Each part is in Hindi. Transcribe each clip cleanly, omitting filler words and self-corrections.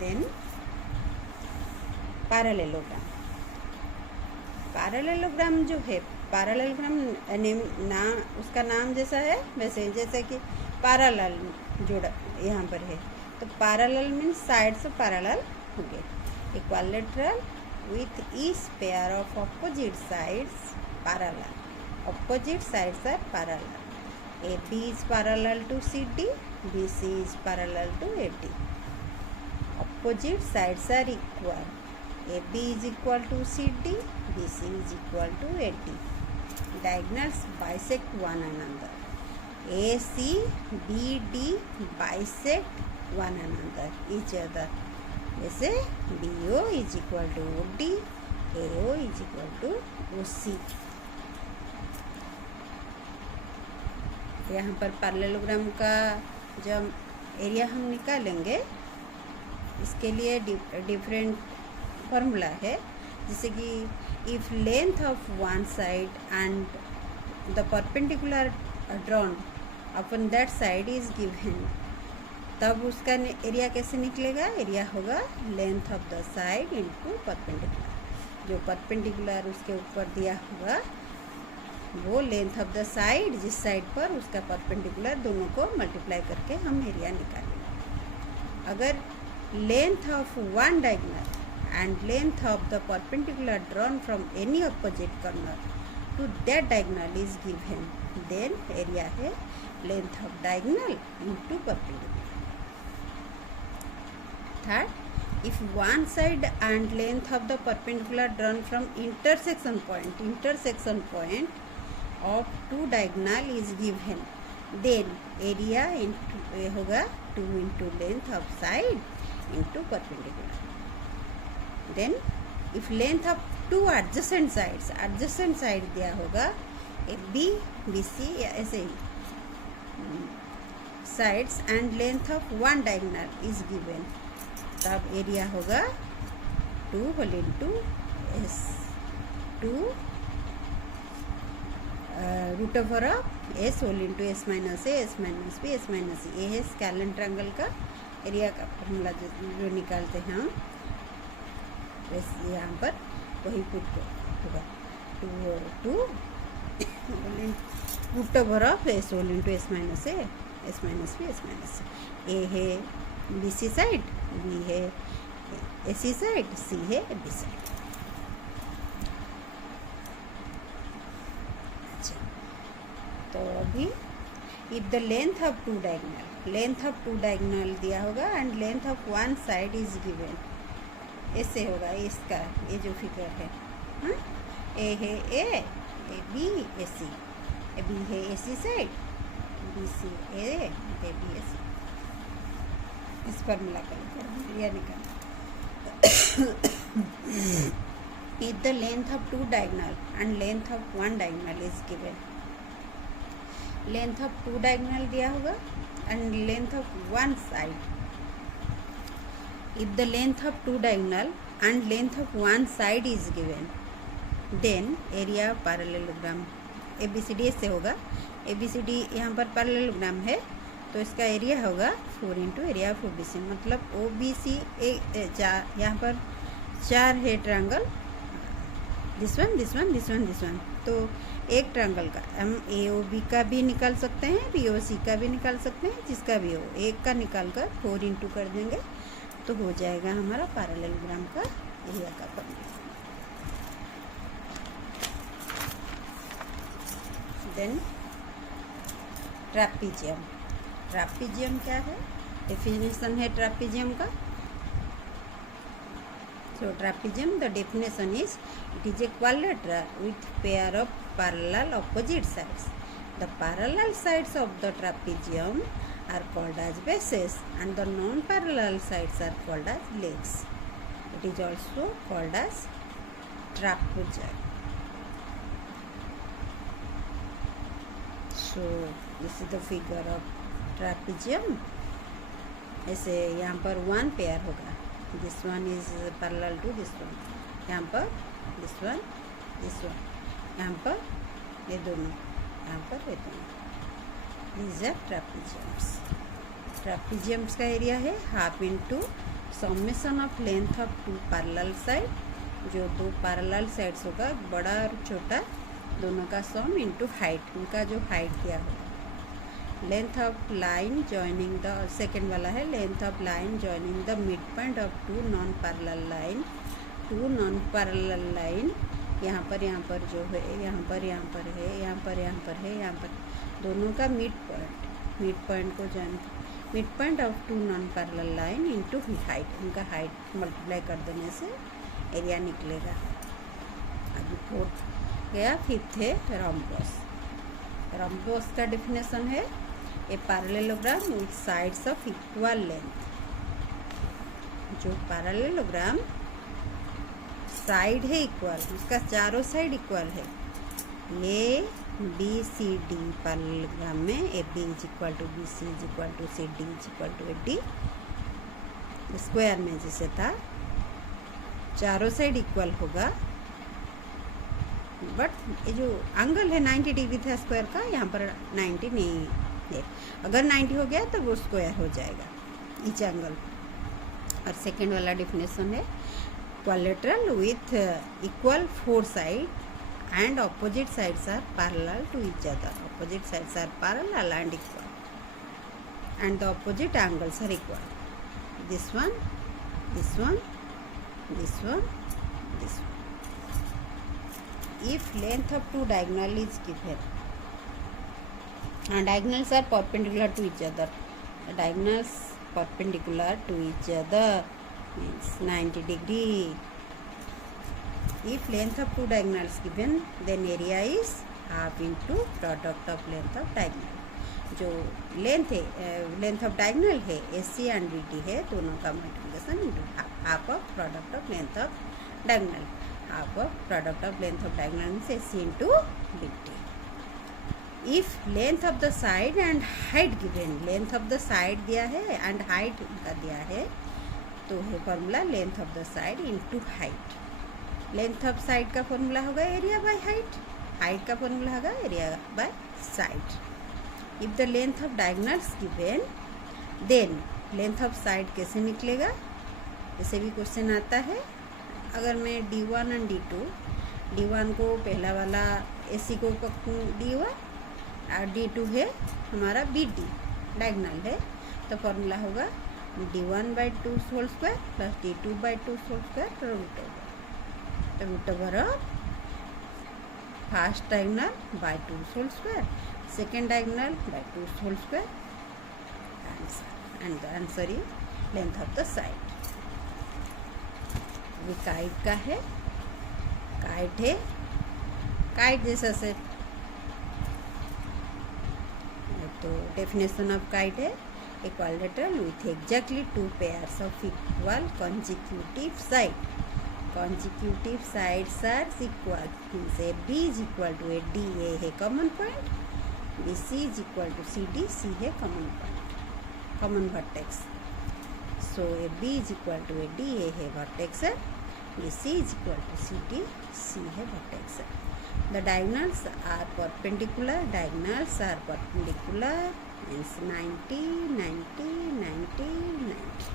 Then parallelogram. पैरेललोग्राम जो है, पैरेललोग्राम नेम ना उसका नाम जैसा है वैसे, जैसे कि पैरेलल जोड़ा यहाँ पर है, तो पैरेलल मीन्स साइड्स पैरेलल हो गए। Equilateral with each pair of opposite sides parallel. Opposite sides are parallel. AB is parallel to CD, BC is parallel to AD. Opposite sides are equal. AB is equal to CD, BC is equal to AD. Diagonals bisect one another. AC, BD bisect one another, each other. जैसे BO is equal to OD, AO is equal to OC। यहाँ पर पैरेललोग्राम का जब एरिया हम निकालेंगे, इसके लिए डिफरेंट फॉर्मूला है। जैसे कि if length of one side and the perpendicular drawn upon that side is given, तब उसका एरिया कैसे निकलेगा? एरिया होगा length of the side into perpendicular. जो परपेंडिकुलर उसके ऊपर दिया होगा वो लेंथ ऑफ द साइड, जिस साइड पर उसका परपेंडिकुलर, दोनों को मल्टीप्लाई करके हम एरिया निकालेंगे। अगर length of one diagonal and length of the perpendicular drawn from any opposite corner to that diagonal is given, then area है length of diagonal into perpendicular. Third, if one side and length of the perpendicular drawn from intersection point of two diagonal is given, then area into होगा 2 into length of side into perpendicular. Then if length of two adjacent side दिया होगा AB, BC या ऐसे ही sides and length of one diagonal is given, तब एरिया होगा 2 whole into S, 2 root over of S whole into S minus A, S minus B, S minus C। ये है स्केलर ट्रायंगल का एरिया का फॉर्मूला जो निकालते हैं हम, वैसे यहाँ पर वही पुट होगा 2 root over of S whole into S minus A, S minus B, S minus C। A है BC साइड, B है AC साइड, C है AB साइड। अच्छा, तो अभी if the length of two diagonal दिया होगा and length of one side is given, ऐसे होगा इसका, ये जो फिगर है, हाँ, A है A, B AC, B है AC side, BC A, AB AC। इस फॉर्मूला का एरिया निकाल। If the length of two diagonal and length of one diagonal is given, length of two diagonal दिया होगा and length of one side. If the length of two diagonal and length of one side is given, then area parallelogram ABCD से होगा। ABCD यहाँ पर पैरेललोग्राम है, तो इसका एरिया होगा 4 इंटू एरिया ऑफ OBC, मतलब OBC यहाँ पर 4 है ट्रायंगल, दिस वन, तो एक ट्रायंगल का हम AOB का भी निकाल सकते हैं, BOC का भी निकाल सकते हैं, जिसका भी हो, एक का निकाल कर 4 इंटू कर देंगे तो हो जाएगा हमारा पैरेललोग्राम का एरिया का फॉर्मूला। देन ट्रापेजियम क्या है? डेफिनेशन है ट्रापेजियम का। So trapezium, the definition is it is a quadrilateral with pair of parallel opposite sides. The parallel sides of the trapezium are called as bases and the non parallel sides are called as legs. It is also called as trapezoid. So this is the figure of trapezium. ऐसे यहाँ पर वन पेयर होगा, this one is parallel to this one, यहाँ पर दिस वन, यहाँ पर ये दोनों, यहाँ पर ये दोनों। These are trapeziums. ट्रापेजियम्स का एरिया है half into summation of length of two parallel side, जो दो पैरेलल साइड्स होगा बड़ा और छोटा दोनों का सम इनटू हाइट, उनका जो हाइट दिया होगा। Length of line joining the, second वाला है length of line joining the mid point of two non parallel line, two non parallel line यहाँ पर जो है, यहाँ पर है, यहाँ पर है, यहाँ पर दोनों का मिड पॉइंट को join, mid point of two non parallel line into height, उनका हाइट मल्टीप्लाई कर देने से एरिया निकलेगा। अभी फोर्थ गया, फिफ्थ है रोम्बस। रोम्बस का डेफिनेशन है a parallelogram with sides of equal length, जो पैरेललोग्राम साइड है इक्वल, उसका चारों साइड इक्वल है। A B C D parallelogram में A B is equal to B, C is equal to C, D is equal to A D, square में जैसे था चारों साइड इक्वल होगा, बट ये जो एंगल है 90 डिग्री था स्क्वायर का, यहाँ पर 90 नहीं है। अगर 90 हो गया तो वो स्क्वायर हो जाएगा ईच एंगल। और सेकेंड वाला डेफिनेशन है quadrilateral with equal four side and opposite sides are parallel to each other. Opposite sides are parallel and equal, and the opposite angles are equal. This one, this one, this one, this one. If length of two diagonal is given and diagonals are perpendicular to each other, the diagonals perpendicular to each other means 90 degree. If length of two diagonals given, then area is half into product of length of diagonal. जो लेंथ है, लेंथ ऑफ डायगोनल है AC एंड BD है, दोनों का multiplication into half of product of length of diagonal, half of product of length of diagonal means AC into BD. If length of the side and height given, length of the side दिया है एंड हाइट उनका दिया है, तो है formula length of the side into height. Length of side का फॉर्मूला होगा एरिया बाय हाइट, हाइट का फॉर्मूला होगा area by side. If the length of diagonals given, then length of side कैसे निकलेगा, ऐसे भी क्वेश्चन आता है। अगर मैं D1 एंड D2, D1 को पहला वाला AC को D1 और D2 है हमारा BD डायगोनल है, तो फॉर्मूला होगा D1/2 whole square plus D2/2 whole square root over of first diagonal by 2 whole square, second diagonal by 2 whole square, and the answer is length of the side. ये काइट का है, काइट है, काइट जैसा से, तो डेफिनेशन ऑफ काइट है ए quadrilateral with exactly two pairs of equal consecutive side. Consecutive sides are equal, means AB is equal to AD, A है common point, BC is equal to CD, C है common point, common vertex. So AB is equal to AD, A है vertex है, BC is equal to CD, C है vertex है. The diagonals are perpendicular, diagonals are perpendicular means 90, 90, 90, 90.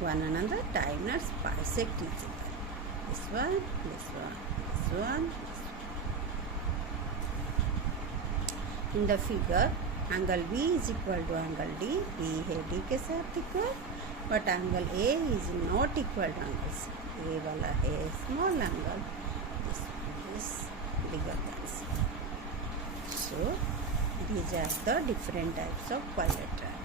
One another, diagonals bisect each other. This one, this one, this one, this one. In the figure, angle B is equal to angle D. B है D के साथ equal, but angle A is not equal to angle C. A वाला है small angle. This one is bigger than C. So these are the different types of quadrilateral.